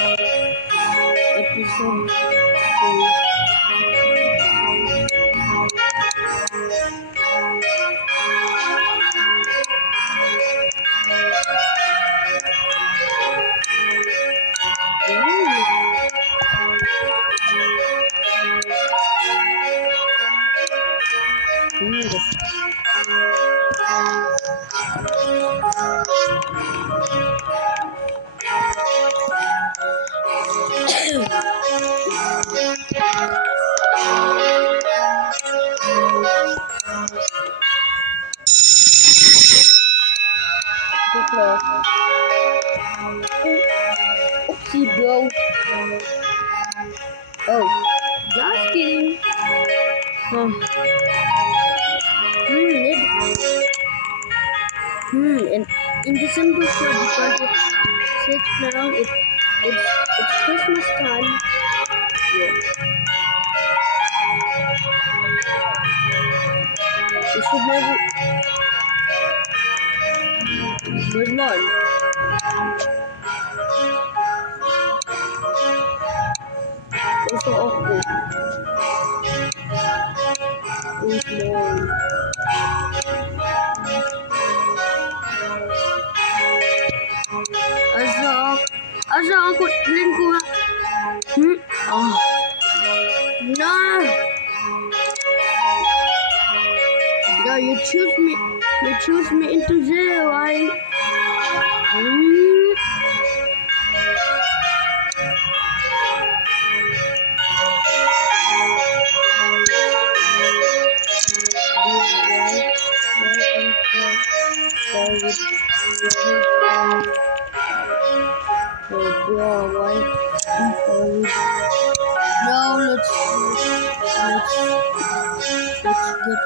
episode 2. Oopsie, bro. Oh, just kidding. And in December 2026 now, it's Christmas time. Yeah. You should never. Where's mine? It's so awkward. Where's mine? Asa ako din ko ha. Oh. No. Yeah, you choose me into zero, right? No, let's get.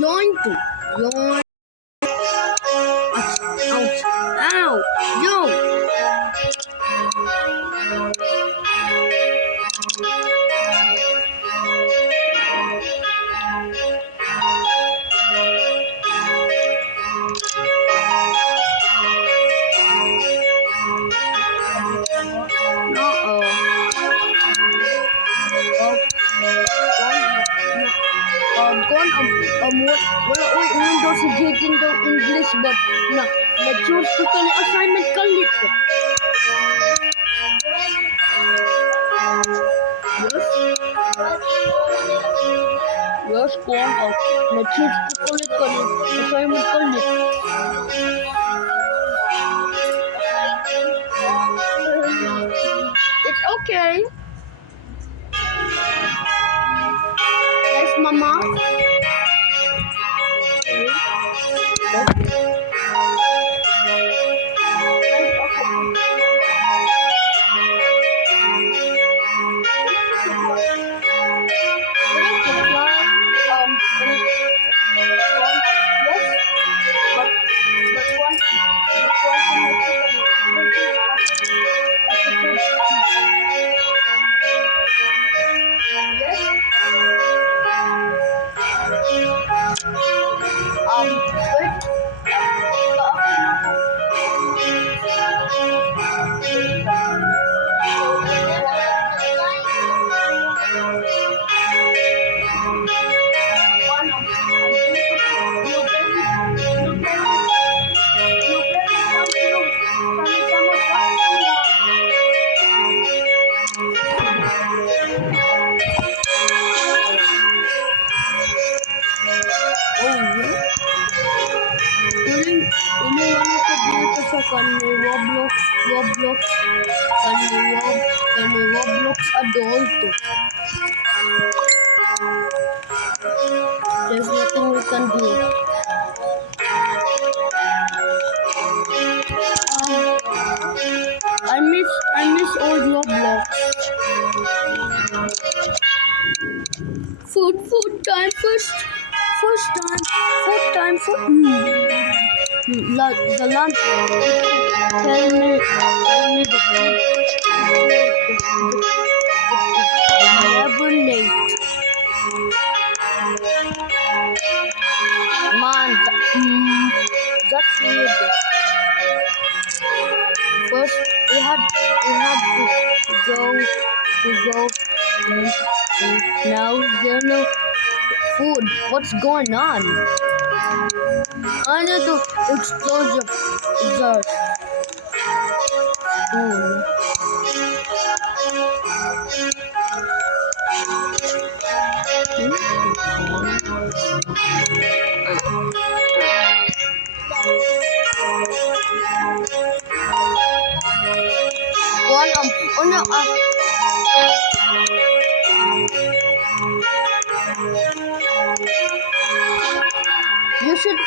Yoink! Ouch! Ow! Yo! Wala daw si Jaden daw English but na-choose ko ka ni assignment kalit. Yes, kung na-choose ko kalit ka ni assignment kalit. It's okay. Yes, mama. Roblox Roblox adult. There's nothing we can do. I miss old Roblox. Food time first time, food time for the lunch. Tell me the food. Never late. Man, that's weird. First, we had to go, and now there's no food. What's going on? I need to explore the food. One oh no, you should.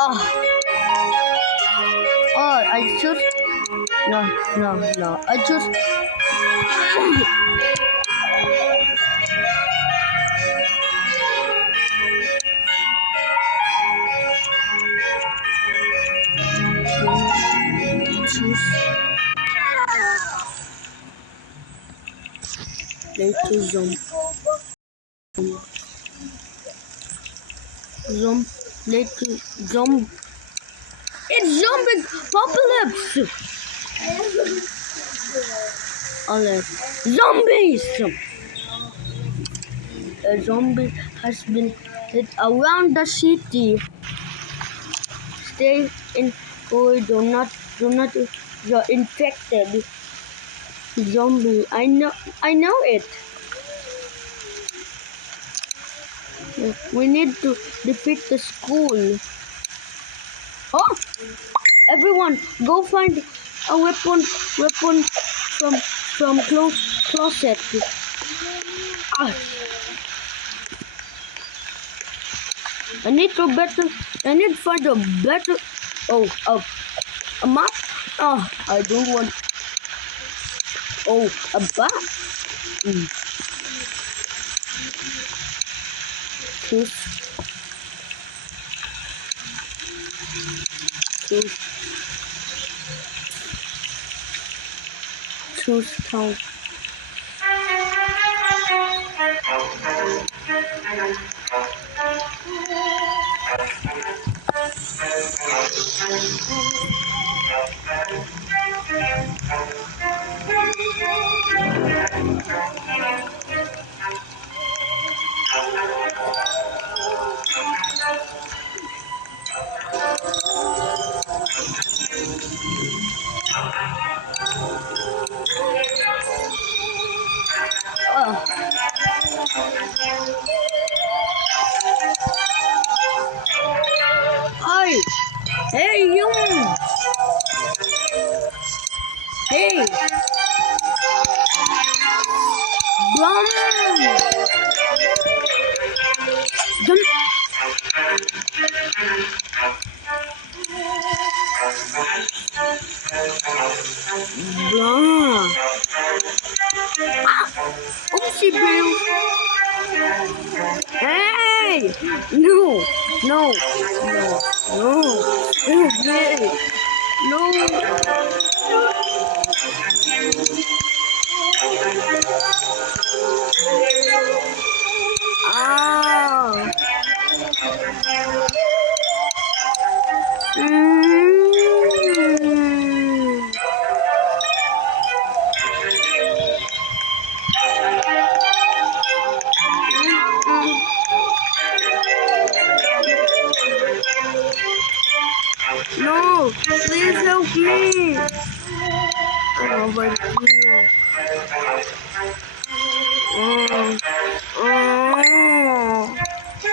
Oh, I just no. I just choose later later It's zombie apocalypse. Alright, zombies. A zombie has been hit around the city. Stay in corridor. Do not. You're infected. Zombie. I know it. We need to defeat the school. Oh, everyone, go find a weapon from closet. Ah. I need to find a better. Oh, a map. Oh, I don't want. Oh, a bat. Choose town. Hi! Hey, you! Hey! Blum! Blum! Oopsie boo! Hey! No! Hey! No! Ah! No, please help me. Oh, my God.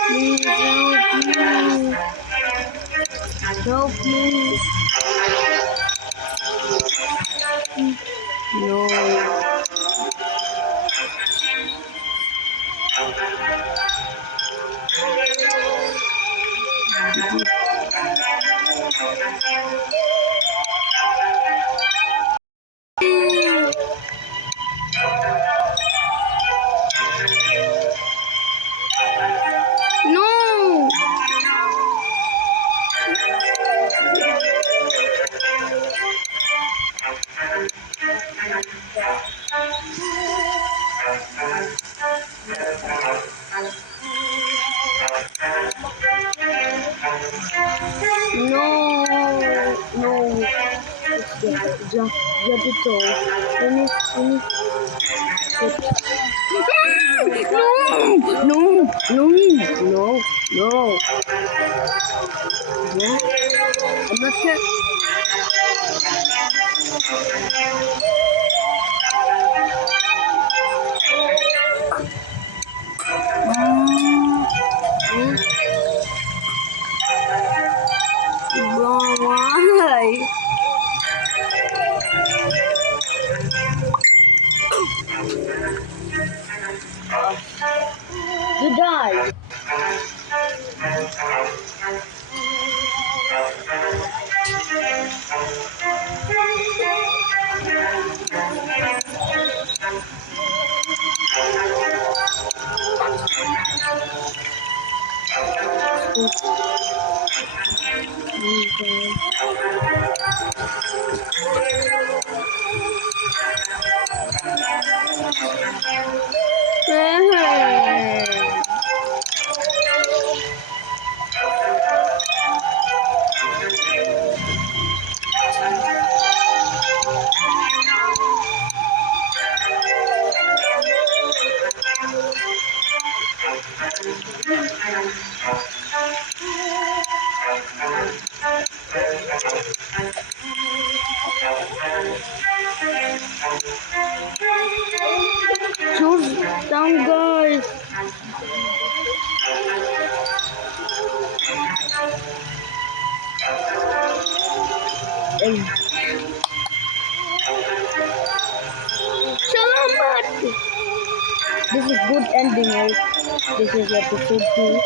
Please help me. No. No. No. No. Just it all. No. No. No. No. No. No. I'm not sure. Why? You died. Choose down, guys. Selamat. This is good ending, right? This is episode 2.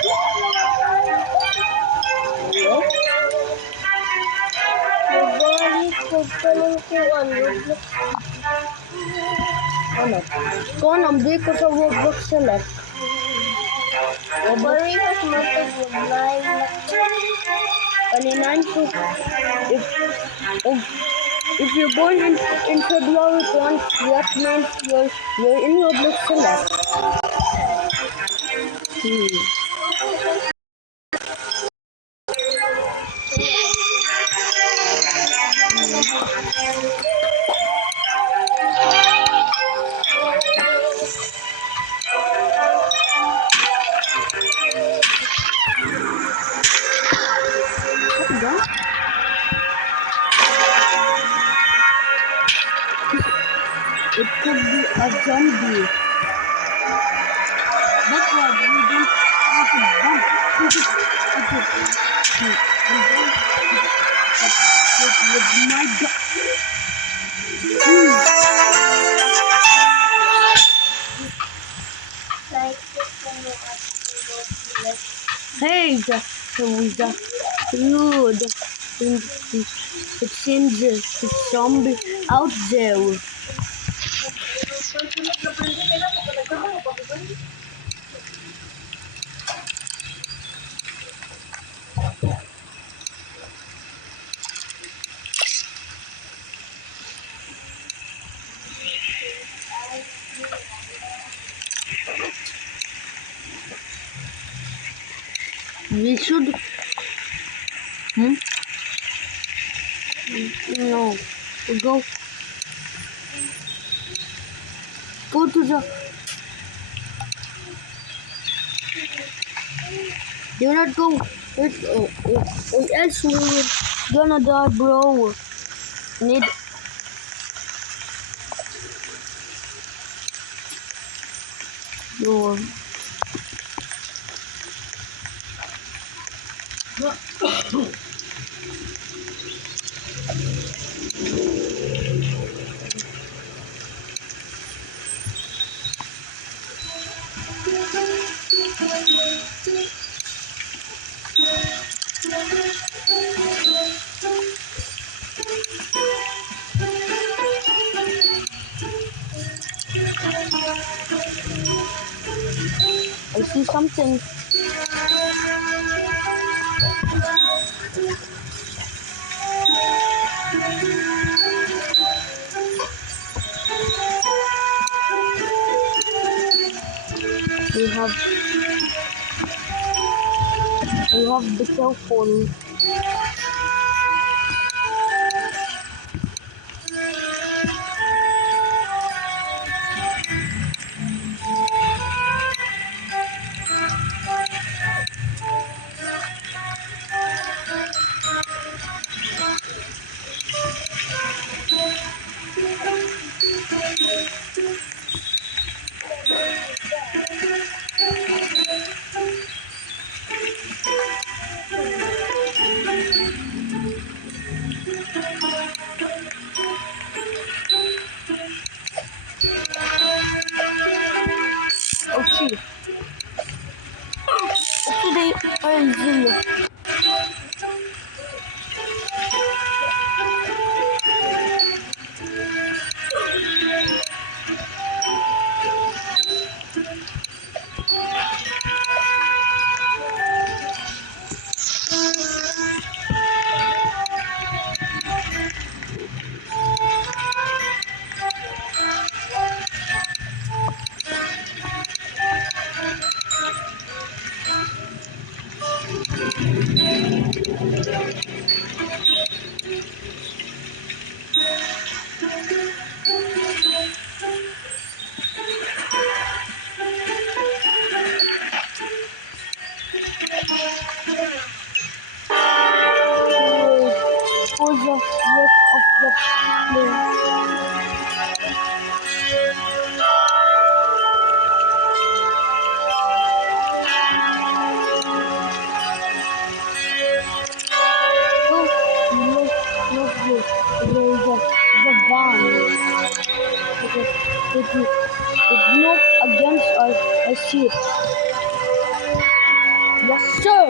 Hello? Ano? Kung ambil ko sa Roblox Select. Bari mas matag-reply na Kaninahan ko. If you're born in February 1, that means you're in Roblox Select. It could be a zombie. But what? We don't have to bump. With my God. like this one will actually like Hey, the dude. It seems the zombie out there. We should. No. Go. Go to the. Do not go. Or else we're gonna die, bro. Need. Your. I see something. We have the telephone. Oh shit. Today I zero. For the rest of the play. Oh, look this. There's the van. It's not against us. I see it. Yes, sir.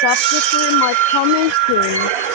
Chapter 3 might coming soon.